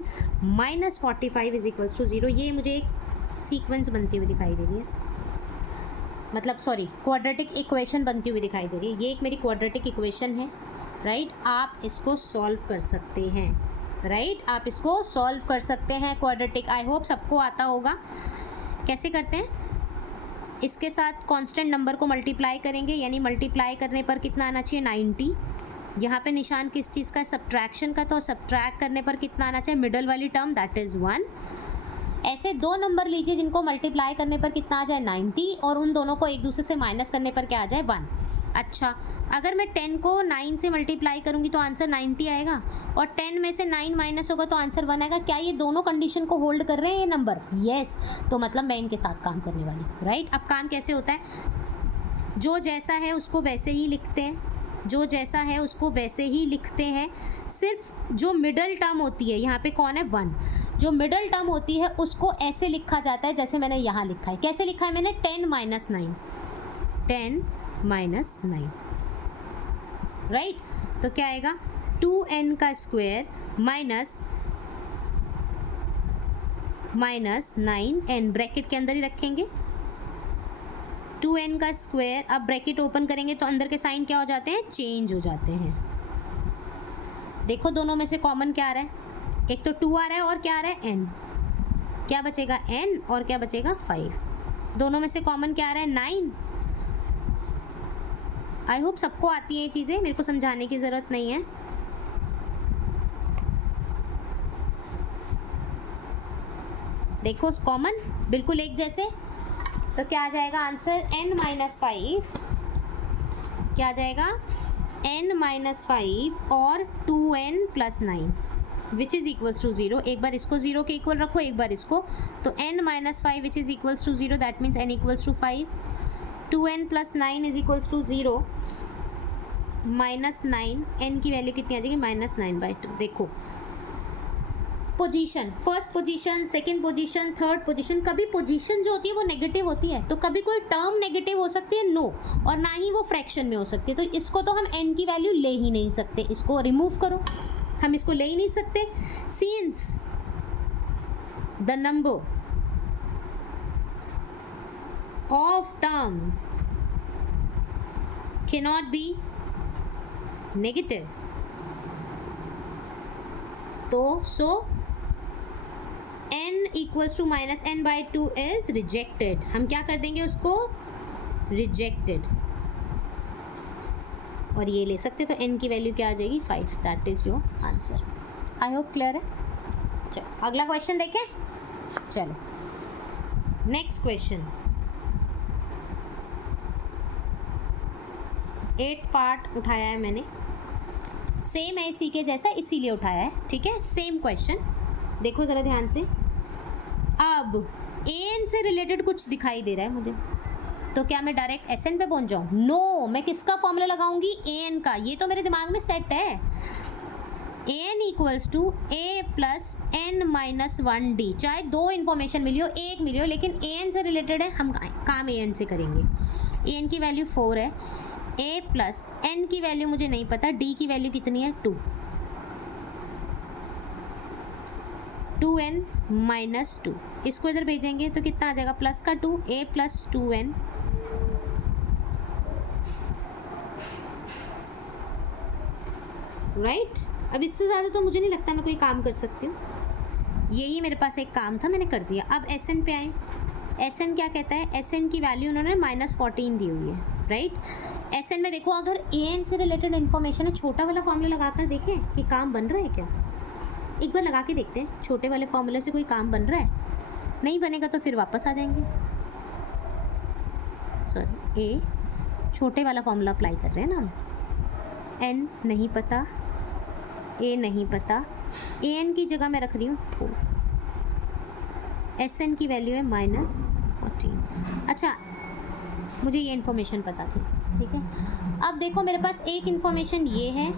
minus 45 is equals to 0। ये मुझे एक सीक्वेंस बनती हुई दिखाई दे रही है, मतलब सॉरी क्वाड्रेटिक इक्वेशन बनती हुई दिखाई दे रही है। ये एक मेरी क्वाड्रेटिक इक्वेशन है, राइट। आप इसको सॉल्व कर सकते हैं, राइट, आप इसको सॉल्व कर सकते हैं क्वाड्रेटिक। आई होप सबको आता होगा। कैसे करते हैं, इसके साथ कांस्टेंट नंबर को मल्टीप्लाई करेंगे, यानी मल्टीप्लाई करने पर कितना आना चाहिए 90। यहाँ पे निशान किस चीज़ का है, सब्ट्रैक्शन का, तो सब्ट्रैक्ट करने पर कितना आना चाहिए, मिडल वाली टर्म दैट इज़ 1। ऐसे 2 नंबर लीजिए जिनको मल्टीप्लाई करने पर कितना आ जाए 90, और उन दोनों को एक दूसरे से माइनस करने पर क्या आ जाए 1। अच्छा, अगर मैं 10 को 9 से मल्टीप्लाई करूँगी तो आंसर 90 आएगा, और 10 में से 9 माइनस होगा तो आंसर 1 आएगा। क्या ये दोनों कंडीशन को होल्ड कर रहे हैं ये नंबर, यस। तो मतलब मैं इनके साथ काम करने वाली हूँ, राइट। अब काम कैसे होता है, जो जैसा है उसको वैसे ही लिखते हैं, जो जैसा है उसको वैसे ही लिखते हैं। सिर्फ जो मिडल टर्म होती है, यहाँ पे कौन है 1, जो मिडल टर्म होती है उसको ऐसे लिखा जाता है जैसे मैंने यहाँ लिखा है। कैसे लिखा है मैंने, 10 माइनस 9, 10 माइनस 9, राइट। तो क्या आएगा 2n का स्क्वायर माइनस 9n, ब्रैकेट के अंदर ही रखेंगे 2n का स्क्वायर। अब ब्रैकेट ओपन करेंगे तो अंदर के साइन क्या हो जाते हैं, चेंज हो जाते हैं। देखो दोनों में से कॉमन क्या आ रहा है, एक तो 2 आ रहा है और क्या आ रहा है n, क्या बचेगा n और क्या बचेगा 5, दोनों में से कॉमन क्या आ रहा है? 9। आई होप सबको आती हैं ये चीज़ें, मेरे को समझाने की ज़रूरत नहीं है। देखो कॉमन बिल्कुल एक जैसे, तो क्या आ जाएगा आंसर? n-5 क्या आ जाएगा? n-5 और 2n + 9 which is equals to 0। एक बार इसको 0 के इक्वल रखो, एक बार इसको, तो n-5 which is equals to 0, that means n equals to 5। 2n + 9 is equals to 0 -9, n की वैल्यू कितनी आ जाएगी? -9/2। देखो position, first position, second position, third position, कभी पोजीशन जो होती है वो नेगेटिव होती है, तो कभी कोई टर्म नेगेटिव हो सकती है, नो, और ना ही वो फ्रैक्शन में हो सकती है। तो इसको तो हम n की वैल्यू ले ही नहीं सकते, इसको रिमूव करो, हम इसको ले ही नहीं सकते। Since the number of terms cannot be negative, तो so n equals to -n/2 is rejected. हम क्या कर देंगे उसको? रिजेक्टेड। और ये ले सकते, तो n की वैल्यू क्या आ जाएगी? 5। That is your answer. I hope clear है। चलो अगला क्वेश्चन देखें। चलो नेक्स्ट क्वेश्चन, 8th पार्ट उठाया है मैंने, सेम है इसी के जैसा, इसीलिए उठाया है, ठीक है। सेम क्वेश्चन देखो ज़रा ध्यान से। अब an से रिलेटेड कुछ दिखाई दे रहा है मुझे, तो क्या मैं डायरेक्ट Sn पे पहुंच जाऊँ? नो, मैं किसका फॉर्मूला लगाऊंगी? an का। ये तो मेरे दिमाग में सेट है, an equals to a + n-1d। चाहे दो इन्फॉर्मेशन मिली हो, एक मिली हो, लेकिन an से रिलेटेड है, हम काम an से करेंगे। an की वैल्यू 4 है, a + n की वैल्यू मुझे नहीं पता, d की वैल्यू कितनी है? 2। 2n - 2, इसको इधर भेजेंगे तो कितना आ जाएगा? प्लस का 2, a + 2n राइट। अब इससे ज़्यादा तो मुझे नहीं लगता मैं कोई काम कर सकती हूँ, यही मेरे पास एक काम था, मैंने कर दिया। अब Sn पे आए। Sn क्या कहता है? Sn की वैल्यू उन्होंने -14 दी हुई है, राइट। Sn में देखो, अगर an से रिलेटेड इन्फॉर्मेशन है, छोटा वाला फॉर्मूला लगा कर देखें कि काम बन रहा है क्या। एक बार लगा के देखते हैं, छोटे वाले फॉर्मूले से कोई काम बन रहा है। नहीं बनेगा तो फिर वापस आ जाएंगे। सॉरी, a छोटे वाला फॉर्मूला अप्लाई कर रहे हैं ना हम। n नहीं पता, a नहीं पता, an की जगह मैं रख रही हूँ 4, Sn की वैल्यू है -14। अच्छा, मुझे ये इन्फॉर्मेशन पता थी, ठीक है। अब देखो मेरे पास एक इन्फॉर्मेशन ये है,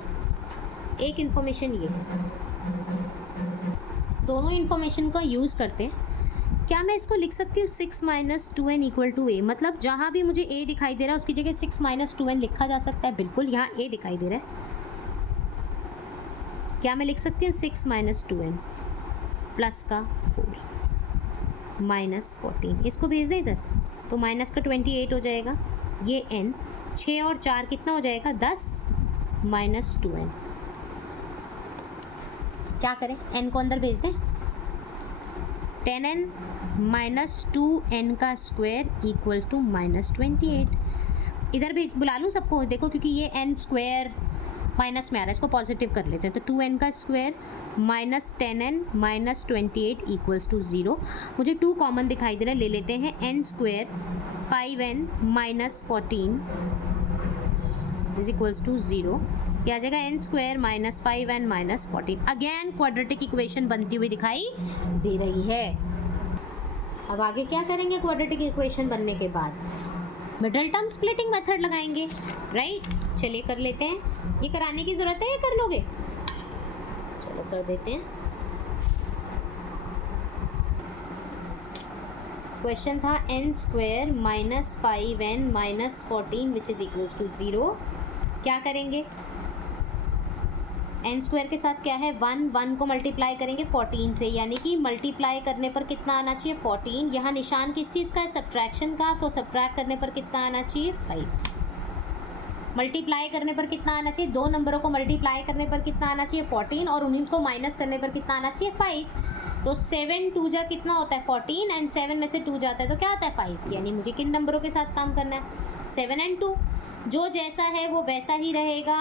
एक इन्फॉर्मेशन ये है, दोनों इन्फॉर्मेशन का यूज़ करते हैं। क्या मैं इसको लिख सकती हूँ 6 - 2n = a? मतलब जहाँ भी मुझे a दिखाई दे रहा है उसकी जगह 6 - 2n लिखा जा सकता है। बिल्कुल, यहाँ a दिखाई दे रहा है, क्या मैं लिख सकती हूँ 6 - 2n प्लस का 4 -14, इसको भेज दें इधर, तो माइनस का 28 हो जाएगा। ये n, 6 और 4 कितना हो जाएगा? 10 - 2n। क्या करें? n को अंदर भेज दें, 10n - 2n का स्क्वायर इक्वल टू -28। इधर भेज, बुला लूँ सबको, देखो क्योंकि ये n स्क्वायर माइनस में आ रहा है, इसको पॉजिटिव कर लेते हैं, तो 2n का स्क्वायर -10n - 28 इक्वल्स टू 0। मुझे 2 कॉमन दिखाई दे रहा है, ले लेते हैं। n square 5n - 14 is equals to 0। क्या आ जाएगा? n square -5n - 14। Again quadratic equation बनती हुई दिखाई दे रही है। अब आगे क्या करेंगे? क्वाड्रेटिक इक्वेशन बनने के बाद मिडल टर्म स्प्लिटिंग मेथड लगाएंगे, राइट। चलिए कर लेते हैं। ये कराने की ज़रूरत है या कर लोगे? चलो कर देते हैं। क्वेश्चन था n square -5n - 14 which is equals to 0। क्या करेंगे? n स्क्वायर के साथ क्या है? 1 को मल्टीप्लाई करेंगे 14 से, यानी कि मल्टीप्लाई करने पर कितना आना चाहिए? 14। यहाँ निशान किस चीज़ का है? सब्ट्रैक्शन का, तो सब्ट्रैक्ट करने पर कितना आना चाहिए? 5। मल्टीप्लाई करने पर कितना आना चाहिए? दो नंबरों को मल्टीप्लाई करने पर कितना आना चाहिए? 14, और उन्हीं को माइनस करने पर कितना आना चाहिए? 5। तो 7 2 जा कितना होता है 14 एंड 7 में से 2 जाता है तो क्या आता है 5, यानी मुझे किन नंबरों के साथ काम करना है 7 एंड 2। जो जैसा है वो वैसा ही रहेगा,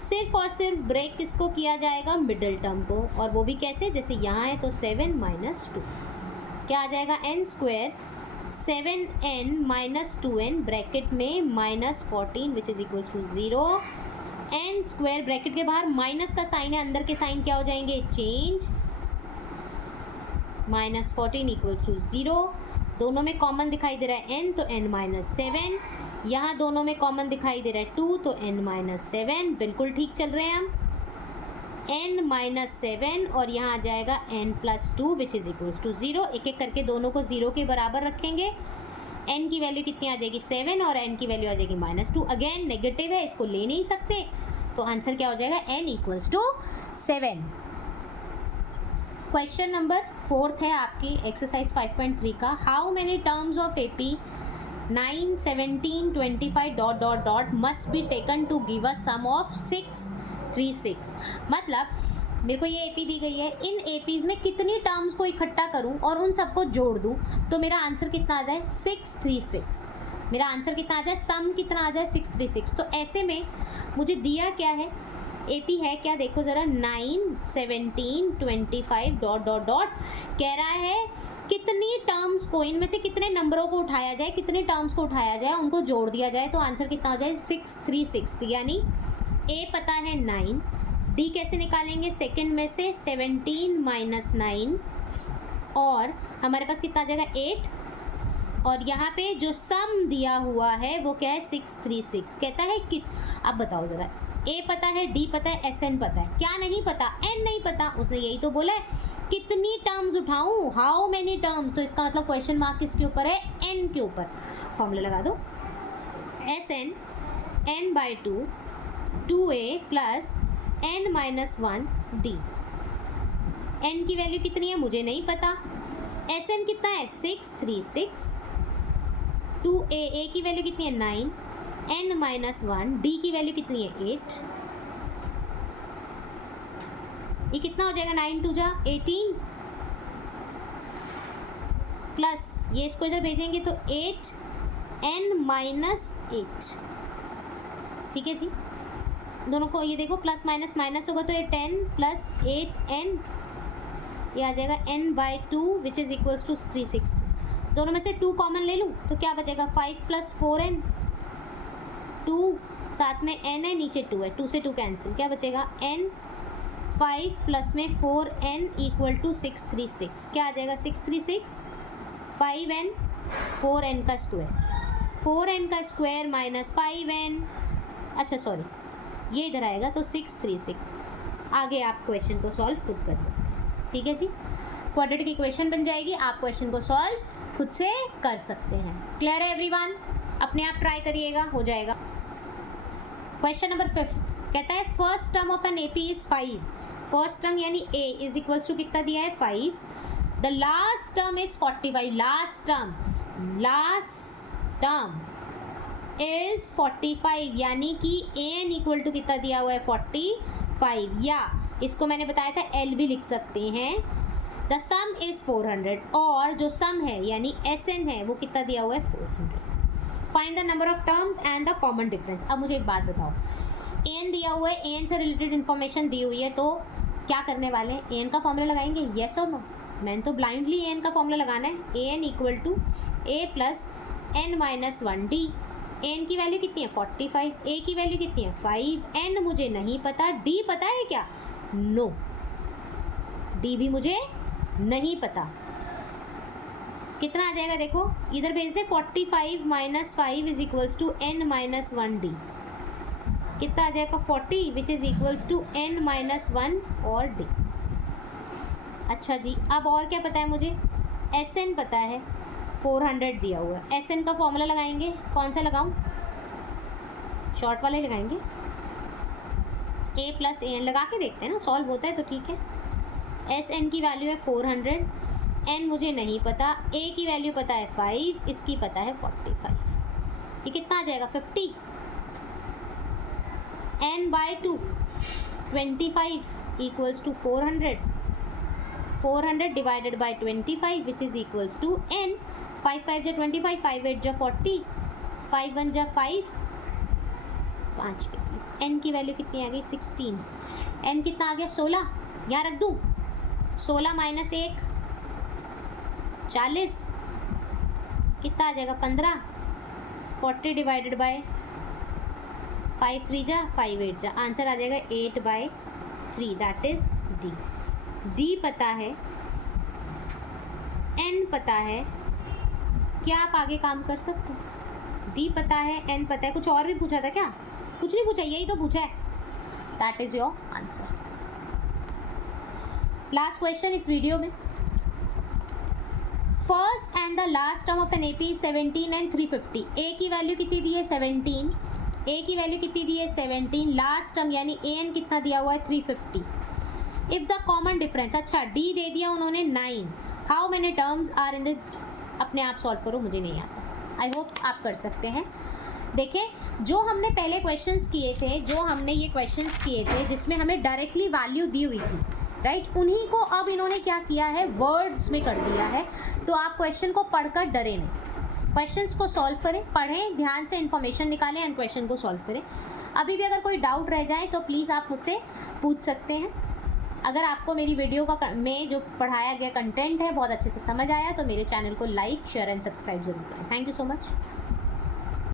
सिर्फ और सिर्फ ब्रेक किसको किया जाएगा मिडिल टर्म को, और वो भी कैसे, जैसे यहाँ है तो 7 माइनस 2 क्या आ जाएगा n square 7n minus 2n bracket में minus 14 which is equals to 0। n square bracket के बाहर माइनस का साइन है, अंदर के साइन क्या हो जाएंगे चेंज, माइनस 14 इक्वल्स टू 0। दोनों में कॉमन दिखाई दे रहा है n तो n माइनस 7, यहाँ दोनों में कॉमन दिखाई दे रहा है 2 तो n माइनस 7, बिल्कुल ठीक चल रहे हैं हम। n माइनस 7 और यहाँ आ जाएगा n plus 2 which is equals to 0। एक एक करके दोनों को 0 के बराबर रखेंगे। n की वैल्यू कितनी आ जाएगी 7 और n की वैल्यू आ जाएगी माइनस 2। अगेन नेगेटिव है, इसको ले नहीं सकते, तो आंसर क्या हो जाएगा n equals to 7। Question number 4 है आपकी एक्सरसाइज 5.3 का। How many terms of AP 9 17 25 dot dot dot must be taken to give a sum of 636। मतलब मेरे को ये AP दी गई है, इन APs में कितनी टर्म्स को इकट्ठा करूं और उन सबको जोड़ दूं तो मेरा आंसर कितना आ जाए 636। मेरा आंसर कितना आ जाए, सम कितना आ जाए 636। तो ऐसे में मुझे दिया क्या है, AP है क्या, देखो ज़रा 9 17 25 डॉट डॉट डॉट कह रहा है कितनी टर्म्स को, इनमें से कितने नंबरों को उठाया जाए, कितने टर्म्स को उठाया जाए, उनको जोड़ दिया जाए तो आंसर कितना हो जाए 636। यानी A पता है 9, D कैसे निकालेंगे, सेकंड में से 17 माइनस 9 और हमारे पास कितना आ जाएगा 8, और यहाँ पे जो सम दिया हुआ है वो क्या है 636। कहता है कि अब बताओ ज़रा, A पता है, D पता है, SN पता है, क्या नहीं पता, N नहीं पता। उसने यही तो बोला है कितनी टर्म्स उठाऊं, हाउ मेनी टर्म्स, तो इसका मतलब क्वेश्चन मार्क किसके ऊपर है, N के ऊपर। फॉर्मूला लगा दो, SN n/2 2A plus n minus 1 D। n की वैल्यू कितनी है मुझे नहीं पता, SN कितना है 636, 2A की वैल्यू कितनी है 9, n माइनस 1 D की वैल्यू कितनी है 8। ये कितना हो जाएगा 9 2 जा 18 प्लस ये इसको इधर भेजेंगे तो 8 n माइनस 8। ठीक है जी, दोनों को ये देखो प्लस माइनस माइनस होगा तो ये 10 प्लस 8n, ये आ जाएगा n/2 which is equals to 360। दोनों में से 2 कॉमन ले लूँ तो क्या बचेगा 5 प्लस 4n, 2 साथ में n है नीचे 2 है, 2 से 2 कैंसिल, क्या बचेगा n, 5 प्लस में 4n इक्वल टू 636। क्या आ जाएगा 636 5n 4n का स्क्वायर, 4n का स्क्वायर माइनस 5n, अच्छा सॉरी ये इधर आएगा तो 636। आगे आप क्वेश्चन को सॉल्व खुद कर सकते हैं। ठीक है जी, क्वाड्रेटिक इक्वेशन बन जाएगी, आप क्वेश्चन को सॉल्व खुद से कर सकते हैं। क्लियर है एवरीवन, अपने आप ट्राई करिएगा, हो जाएगा। क्वेश्चन नंबर 5 कहता है first term of an AP is 5। First term यानी A इज इक्वल्स टू कितना दिया है 5, the last term is 45। Last term is 45 यानी कि an इक्वल टू कितना दिया हुआ है 45, या इसको मैंने बताया था L भी लिख सकते हैं। द सम इज 400 और जो सम है यानी SN है वो कितना दिया हुआ है 400। Find the number of terms and the common difference. अब मुझे एक बात बताओ, an दिया हुआ है, an से रिलेटेड इन्फॉर्मेशन दी हुई है तो क्या करने वाले हैं, an का फॉर्मूला लगाएंगे, येस और नो। मैंने तो ब्लाइंडली an का फॉर्मूला लगाना है, an equal to a plus n minus 1d। n की वैल्यू कितनी है 45, a की वैल्यू कितनी है 5, n मुझे नहीं पता, d पता है क्या, नो, d भी मुझे नहीं पता। कितना आ जाएगा देखो, इधर भेज दे 45 minus 5 is equals to n minus 1d। कितना आ जाएगा 40 which is equals to n minus 1 और d। अच्छा जी, अब और क्या पता है मुझे, SN पता है 400 दिया हुआ है। SN का फॉर्मूला लगाएंगे, कौन सा लगाऊं, शॉर्ट वाले लगाएंगे, a प्लस an लगा के देखते हैं ना, सॉल्व होता है तो ठीक है। SN की वैल्यू है 400, n मुझे नहीं पता, a की वैल्यू पता है 5, इसकी पता है 45। ये कितना आ जाएगा 50, n/2 25 equals to 400, 400 divided by 25 which is equals to n. 5 5 जा 25, 5 8 जा 40, 5 1 जा 5, 5 के 30. n की वैल्यू कितनी आ गई? 16. n कितना आ गया? 16. यहाँ रख दूँ? 16 माइनस 1 40, कितना आ जाएगा? 15. 40 डिवाइडेड बाय 5 3 जा 5 8 जा, आंसर आ जाएगा 8/3. That is D. डी पता है, एन पता है, क्या आप आगे काम कर सकते हैं? डी पता है, एन पता है. कुछ और भी पूछा था क्या? कुछ नहीं पूछा, यही तो पूछा है. That is your answer. Last question इस वीडियो में. First and the last term of an AP is 17 and 350. A की वैल्यू कितनी दी है? 17. ए की वैल्यू कितनी दी है? 17. लास्ट टर्म यानी ए एन कितना दिया हुआ है? 350. इफ द कॉमन डिफरेंस, अच्छा डी दे दिया उन्होंने 9. How many terms are in this? अपने आप सॉल्व करो, मुझे नहीं आता. आई होप आप कर सकते हैं. देखिए, जो हमने पहले क्वेश्चंस किए थे, जो हमने ये क्वेश्चंस किए थे जिसमें हमें डायरेक्टली वैल्यू दी हुई थी, राइट, उन्हीं को अब इन्होंने क्या किया है? वर्ड्स में कर दिया है. तो आप क्वेश्चन को पढ़कर डरे नहीं, क्वेश्चंस को सॉल्व करें, पढ़ें, ध्यान से इन्फॉर्मेशन निकालें एंड क्वेश्चन को सॉल्व करें. अभी भी अगर कोई डाउट रह जाए तो प्लीज़ आप मुझसे पूछ सकते हैं. अगर आपको मेरी वीडियो का में जो पढ़ाया गया कंटेंट है बहुत अच्छे से समझ आया तो मेरे चैनल को लाइक, शेयर एंड सब्सक्राइब जरूर करें. Thank you so much.